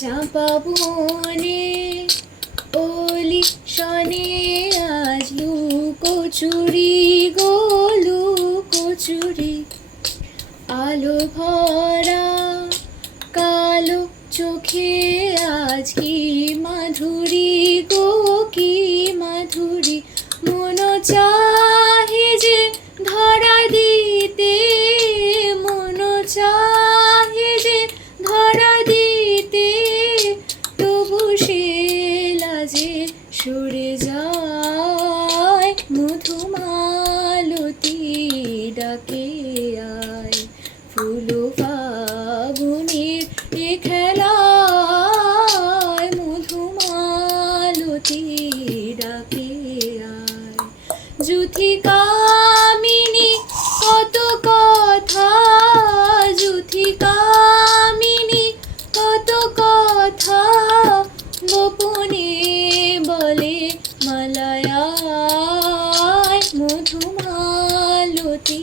চাঁপা বনে ওলি শনে আজ লুকোচুরি গো লুকোচুরি, আলো ভরা কালো চোখে আজ কি মাধুরী গো কি মাধুরী, মন চাহে যে ধরা দিতে, মন চাহে যে ধরা দিতে, তবু সে লাজে সরে যায়, মধুমালতী ডাকে আয়, ফুল ফাগুনের এ খেলায়, মধুমালতী ডাকে আয়। যুথি কামিনী কত কথা, যুথি কামিনী কত কথা, গোপনে বলে মালায়ায়, মধুমালতী